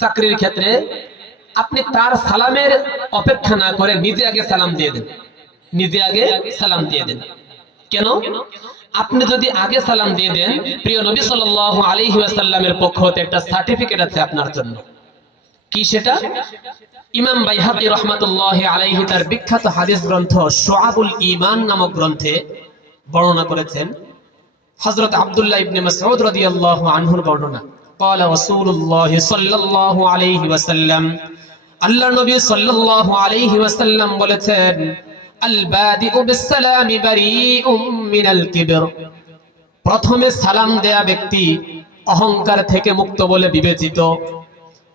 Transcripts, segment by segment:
চাকরির ক্ষেত্রে আপনি তার সালামের অপেক্ষা না করে নিজে আগে সালাম দিয়ে দেন। নিজে আগে সালাম দিয়ে দেন। কেন? আপনি যদি আগে সালাম দিয়ে দেন, প্রিয় নবী সাল্লাল্লাহু আলাইহি ওয়াসাল্লামের পক্ষ হতে একটা সার্টিফিকেট আছে আপনার জন্য। কি সেটা? ইমাম বাইহাকি রহমাতুল্লাহ আলাইহি তার বিখ্যাত হাদিস গ্রন্থ শোয়াবুল ইমান নামক গ্রন্থে বর্ণনা করেছেন। হযরত আবদুল্লাহ ইবনে মাসউদ রাদিয়াল্লাহু আনহুর বর্ণনা। قال رسول الله صلى الله عليه وسلم আল্লাহ নবী সাল্লাল্লাহু আলাইহি ওয়াসাল্লাম বলেছেন আল বাদিউ বিসসালাম বারিউম মিনাল কিবর প্রথমে সালাম দেয়া ব্যক্তি অহংকার থেকে মুক্ত বলে বিবেচিত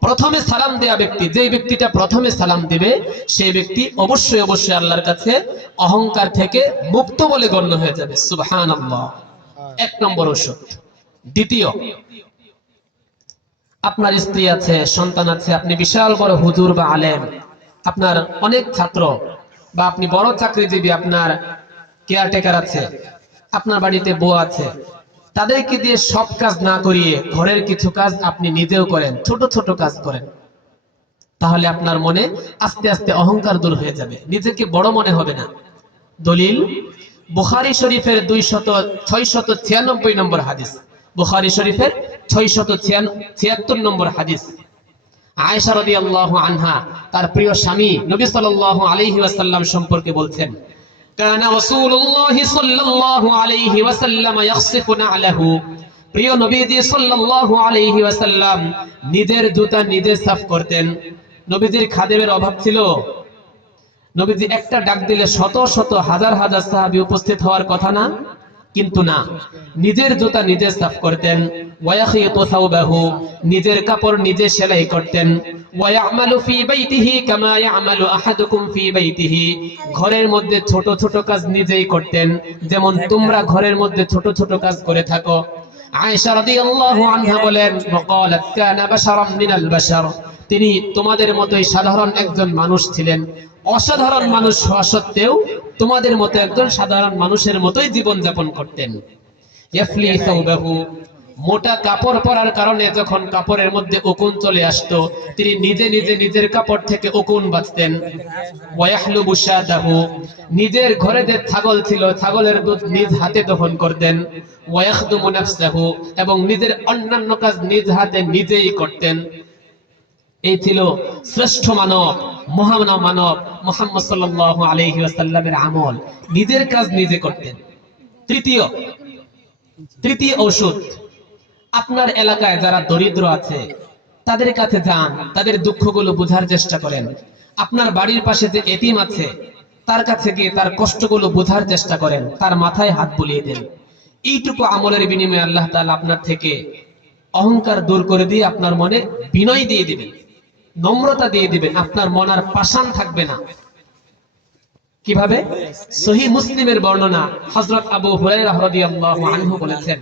প্রথমে সালাম দেয়া ব্যক্তি যে ব্যক্তিটা প্রথমে সালাম দিবে সেই ব্যক্তি অবশ্যই অবশ্যই আল্লাহর কাছে অহংকার থেকে মুক্ত বলে গণ্য হয়ে যাবে সুবহানাল্লাহ এক নম্বর ওষুধ দ্বিতীয় আপনার স্ত্রী আছে, সন্তান আছে, আপনি বিশাল বড় হুজুর বা আলেম। আপনার অনেক ছাত্র বা আপনি বড় চাকরিজীবী, আপনার কেয়ারটেকার আছে, আপনার বাড়িতে বউ আছে। তাদেরকে দিয়ে সব কাজ না করিয়ে ঘরের কিছু কাজ আপনি নিজেও করেন, ছোট ছোট কাজ করেন। তাহলে আপনার মনে আস্তে আস্তে অহংকার দূর হয়ে যাবে, নিজেকে বড় মনে হবে না। দলিল, বুখারী শরীফের দুই শত ছয় শত ছিয়ানব্বই নম্বর হাদিস। বুখারী শরীফের ছয় শত ছিয়াত্তর নম্বর হাদিস। আয়েশা রাদিয়াল্লাহু আনহা তার প্রিয় স্বামী নবী সাল্লাল্লাহু আলাইহি ওয়াসাল্লাম সম্পর্কে বলছেন, কানা রাসূলুল্লাহ সাল্লাল্লাহু আলাইহি ওয়াসাল্লাম ইয়াখসিফু না'লাহু। প্রিয় নবীজি সাল্লাল্লাহু আলাইহি ওয়াসাল্লাম নিজের জুতা নিজে সাফ করতেন। নবীজির খাদেমের অভাব ছিল। নবীজি একটা ডাক দিলে শত শত, হাজার হাজার সাহাবী উপস্থিত হওয়ার কথা না? কিন্তু না। নিজের জুতা নিজে সাফ করতেন। নিজের কাপড় নিজে সেলাই করতেন। ঘরের মধ্যে ছোট ছোট কাজ নিজেই করতেন। যেমন তোমরা ঘরের মধ্যে ছোট ছোট কাজ করে থাকো। আয়েশা রাদিয়াল্লাহু আনহা বলেন ওয়াকালাত কানা বাশারাম মিনাল বাশার। তিনি তোমাদের মতোই সাধারণ একজন মানুষ ছিলেন। অসাধারণ মানুষ হওয়া সত্ত্বেও তোমাদের মতো একজন সাধারণ মানুষের মতোই জীবন যাপন করতেন। মোটা কাপড় পরার কারণে যখন কাপড়ের মধ্যে উকুন চলে আসতো, তিনি নিজে নিজে নিজের কাপড় থেকে উকুন বাঁচতেন। বুশাদাহু, নিজের ঘরে যে ছাগল ছিল, ছাগলের দুধ নিজ হাতে দহন করতেন। ওয়াখদুমু নাফসাহু, এবং নিজের অন্যান্য কাজ নিজ হাতে নিজেই করতেন। এই ছিল শ্রেষ্ঠ মানব, মহান মানব মোহাম্মদ সাল্লাল্লাহু আলাইহি ওয়াসাল্লামের আমল। নিজের কাজ নিজে করতেন। তৃতীয় তৃতীয় ঔষধ আপনার এলাকায় যারা দরিদ্র আছে, তাদের কাছে যান, তাদের দুঃখগুলো বোঝার চেষ্টা করেন। আপনার বাড়ির পাশে যে এতিম আছে, তার কাছে গিয়ে তার কষ্টগুলো বোঝার চেষ্টা করেন, তার মাথায় হাত বুলিয়ে দেন। এইটুকু আমলের বিনিময়ে আল্লাহ তাআলা আপনার থেকে অহংকার দূর করে দিয়ে আপনার মনে বিনয় দিয়ে দিবেন। নম্রতা দিয়ে দিবেন আপনার মন আর পাষাণ থাকবে না কিভাবে সহি মুসলিমের বর্ণনা হযরত আবু হুরায়রা রাদিয়াল্লাহু আনহু বলেছেন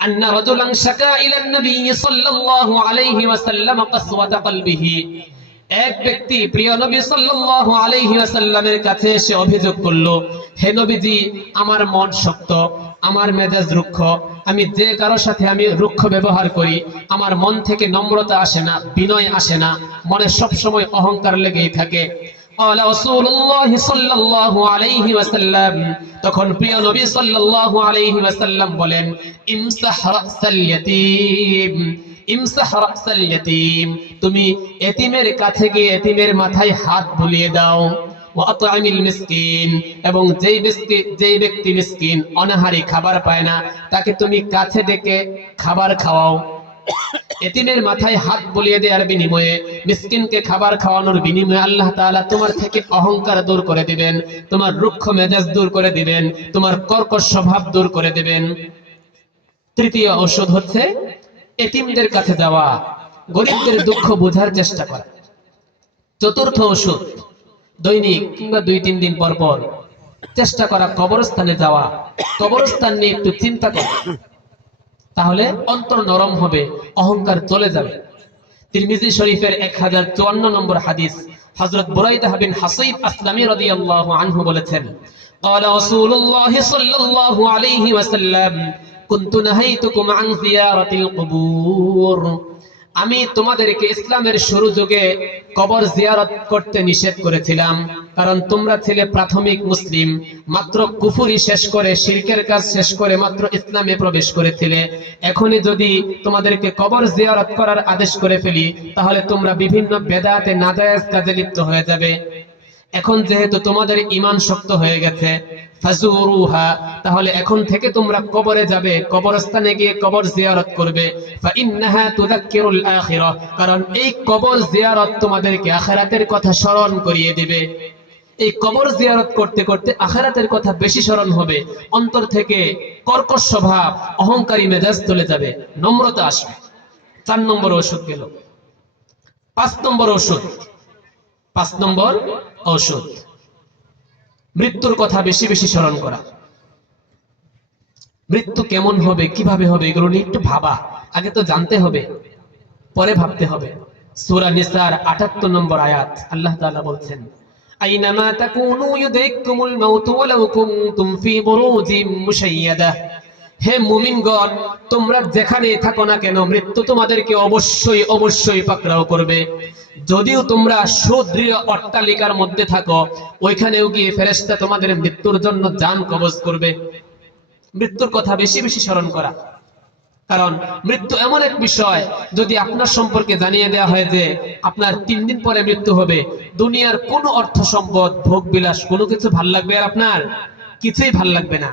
أن رجلا شكا إلى النبي صلى الله عليه وسلم قسوة قلبه এক ব্যক্তি প্রিয় নবী সাল্লাল্লাহু আলাইহি ওয়াসাল্লামের কাছে এসে অভিযোগ করল, হে নবীজি, আমার মন শক্ত, আমার মেজাজ রুক্ষ, আমি যে কারোর সাথে আমি রুক্ষ ব্যবহার করি, আমার মন থেকে নম্রতা আসে না, বিনয় আসে না, মনে সব সময় অহংকার লেগেই থাকে। তখন প্রিয় নবী সাল্লাল্লাহু আলাইহি ওয়াসাল্লাম বলেন, ইমসাহ রাসাল ইয়াতীম। ইমসাহ রাসাল ইয়াতীম। তুমি এতিমের কাছে গিয়ে এতিমের মাথায় হাত বুলিয়ে দাও। ওয়াতআমিল মিসকিন। এবং যেই ব্যক্তি যেই ব্যক্তি মিসকিন অনাহারি খাবার পায় না, তাকে তুমি কাছে ডেকে খাবার খাওয়াও। এতিমের মাথায় হাত বুলিয়ে দেওয়ার বিনিময়ে মিসকিনকে খাবার খাওয়ানোর বিনিময়ে আল্লাহ তাআলা তোমার থেকে অহংকার দূর করে দিবেন, তোমার রুক্ষ মেজাজ দূর করে দিবেন, তোমার কর্কশ স্বভাব দূর করে দিবেন। তৃতীয় ঔষধ হচ্ছে এতিমদের কাছে যাওয়া গরিবদের দুঃখ বোঝার চেষ্টা করা চতুর্থ ওষুধ দৈনিক কিংবা দুই তিন দিন পর পর চেষ্টা করা কবরস্থানে যাওয়া কবরস্থান নিয়ে একটু চিন্তা করা তাহলে অন্তর নরম হবে অহংকার চলে যাবে তিরমিজি শরীফের এক হাজার চুয়ান্ন নম্বর হাদিস হজরত বুরাইদা বিন হাসাইব আসলামী রাদিয়াল্লাহু আনহু বলেছেন قال رسول الله صلى الله عليه وسلم আমি তোমাদেরকে ইসলামের শুরু যুগে কবর জিয়ারত করতে নিষেধ করেছিলাম, কারণ তোমরা ছিলে প্রাথমিক মুসলিম, মাত্র কুফুরি শেষ করে, শিরকের কাজ শেষ করে মাত্র ইসলামে প্রবেশ করেছিলে। এখনই যদি তোমাদেরকে কবর জিয়ারত করার আদেশ করে ফেলি, তাহলে তোমরা বিভিন্ন বেদাতে নাজায়াজ কাজে লিপ্ত হয়ে যাবে। এখন যেহেতু তোমাদের ইমান শক্ত হয়ে গেছে ফাজুরুহা, তাহলে এখন থেকে তোমরা কবরে যাবে, কবরস্থানে গিয়ে কবর জিয়ারত করবে। ফাইন্নাহা তুযাক্কিরুল আখিরাহ কারণ এই কবর জিয়ারত তোমাদেরকে আখিরাতের কথা স্মরণ করিয়ে দিবে। এই কবর জিয়ারত করতে করতে আখিরাতের কথা বেশি স্মরণ হবে। অন্তর থেকে কর্কশ স্বভাব, অহংকারী মেজাজ চলে যাবে, নম্রতা আসবে। চার নম্বর ওষুধ গেল। পাঁচ নম্বর ওষুধ পাঁচ নম্বর ঔষধ। মৃত্যুর কথা বেশি বেশি স্মরণ করা। মৃত্যু কেমন হবে, কীভাবে হবে, এগুলো নিয়ে একটু ভাবা। আগে তো জানতে হবে, পরে ভাবতে হবে। সূরা নিসার 78 নম্বর আয়াত, আল্লাহ তাআলা বলছেন আইনামা তাকুনু ইউদরিকুমুল মাউতু ওয়ালাউ কুনতুম ফি বুরুজিম মুশাইয়াদা। হে মুমিনগণ, তোমরা যেখানে থাকো না কেন, মৃত্যু তোমাদেরকে অবশ্যই অবশ্যই পাকড়াও করবে। যদিও তোমরা সুদৃঢ় অট্টালিকার মধ্যে থাকো, ওইখানেও গিয়ে ফেরেশতা তোমাদের মৃত্যুর জন্য জান কবজ করবে। মৃত্যুর কথা বেশি বেশি স্মরণ করা। কারণ মৃত্যু এমন এক বিষয়, যদি আপনার সম্পর্কে জানিয়ে দেওয়া হয় যে আপনার তিন দিন পরে মৃত্যু হবে, দুনিয়ার কোনো অর্থ সম্পদ, ভোগ বিলাস কোনো কিছু ভালো লাগবে আর আপনার? কিছুই ভালো লাগবে না।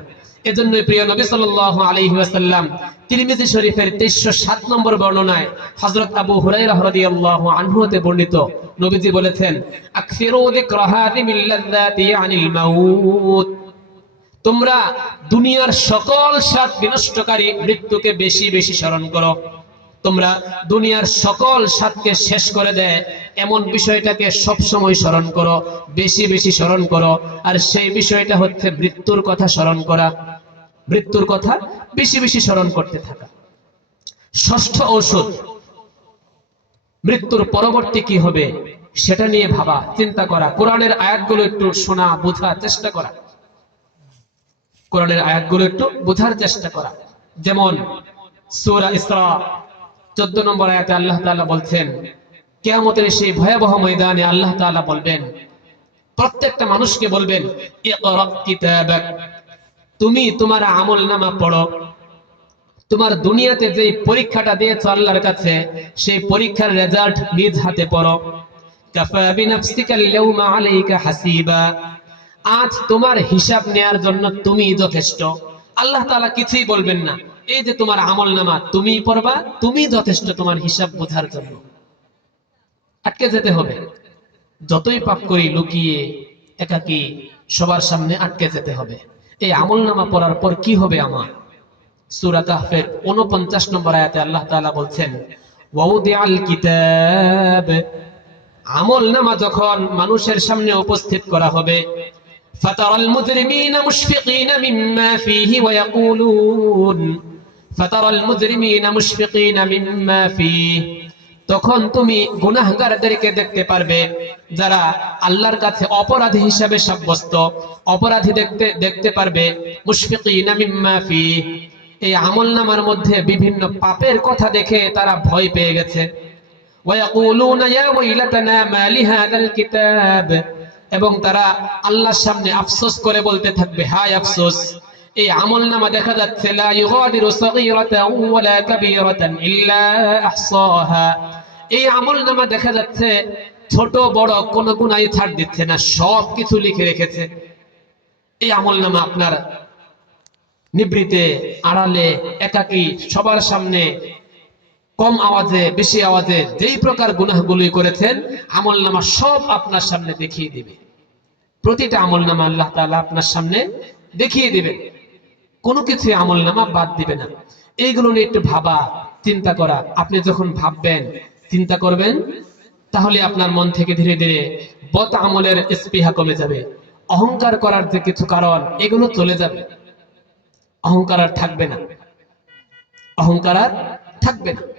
এজন্য প্রিয় নবী সাল্লাল্লাহু আলাইহি ওয়াসাল্লাম তিরমিজি শরীফের 307 নম্বর বর্ণনায় হযরত আবু হুরায়রা রাদিয়াল্লাহু আনহু হতে বর্ণিত নবীজি বলেছেন তোমরা দুনিয়ার সকল স্বাদ বিনষ্টকারী মৃত্যুকে বেশি বেশি স্মরণ করো। তোমরা দুনিয়ার সকল স্বাদকে শেষ করে দেয়, এমন বিষয়টাকে সব সময় স্মরণ করো, বেশি বেশি স্মরণ করো, আর সেই বিষয়টা হচ্ছে মৃত্যুর কথা স্মরণ করা। মৃত্যুর কথা বেশি বেশি স্মরণ করতে থাকা। ষষ্ঠ ঔষধ, মৃত্যুর পরবর্তী কি হবে সেটা নিয়ে ভাবা, চিন্তা করা, কোরআনের আয়াতগুলো একটু শোনা বোঝার চেষ্টা করা। কোরআনের আয়াতগুলো একটু বোঝার চেষ্টা করা। যেমন সূরা ইসরা 14 নম্বর আয়াতে আল্লাহ তাআলা বলছেন, কিয়ামতের সেই ভয়াবহ ময়দানে আল্লাহ তাআলা বলবেন, প্রত্যেকটা মানুষকে বলবেন তুমি তোমার আমলনামা পড়ো। তোমার দুনিয়াতে যে পরীক্ষাটা দিয়েছ আল্লাহর কাছে, সেই পরীক্ষার রেজাল্ট নিজ হাতে পড়ো। আজ তোমার হিসাব নেয়ার জন্য তুমি যথেষ্ট। আল্লাহ তাআলা কিছুই বলবেন না। এই যে তোমার আমল নামা তুমি পড়বা তুমি যথেষ্ট তোমার হিসাব বোঝার জন্য। আটকে যেতে হবে। যতই পাপ করি, লুকিয়ে, একাকি, সবার সামনে আটকে যেতে হবে। এই আমল নামা পড়ার পর কি হবে আমার সূরা কাহফের 49 নম্বর আয়াতে আল্লাহ তাআলা বলছেন ওয়াউদিআল কিতাব আমল নামা যখন মানুষের সামনে উপস্থিত করা হবে فترى المجرمين مشفقين مما فيه ويقولون فترى المجرمين مشفقين مما فيه তখন তুমি গুনাহগারদেরকে দেখতে পারবে যারা আল্লাহর কাছে অপরাধী হিসাবে সাব্যস্ত। অপরাধী দেখতে দেখতে পারবে ফি। এই আমলনামার মধ্যে বিভিন্ন পাপের কথা দেখে তারা ভয় পেয়ে গেছে। এবং তারা আল্লাহর সামনে আফসোস করে বলতে থাকবে, হায় আফসোস এই আমল নামা দেখা যাচ্ছে এই আমল নামা দেখা যাচ্ছে, ছোট, বড়, কোন গুনাহ ছাড় দিচ্ছে না, সব কিছু লিখে রেখেছে। এই আমল নামা আপনার নিবৃতে, আড়ালে, একাকী, সবার সামনে, কম আওয়াজে, বেশি আওয়াজে, যেই প্রকার গুনাহগুলি করেছেন, আমল নামা সব আপনার সামনে দেখিয়ে দিবে। প্রতিটা আমল নামা আল্লাহ তাআলা আপনার সামনে দেখিয়ে দিবেন। কোনো কিছু আমল নামা বাদ দিবে না। এইগুলো নিয়ে একটু ভাবা, চিন্তা করা। আপনি যখন ভাববেন, চিন্তা করবেন, তাহলে আপনার মন থেকে ধীরে ধীরে বত আমলের স্পৃহা কমে যাবে। অহংকার করার যে কিছু কারণ, এগুলো চলে যাবে। অহংকার আর থাকবে না। অহংকার আর থাকবে না।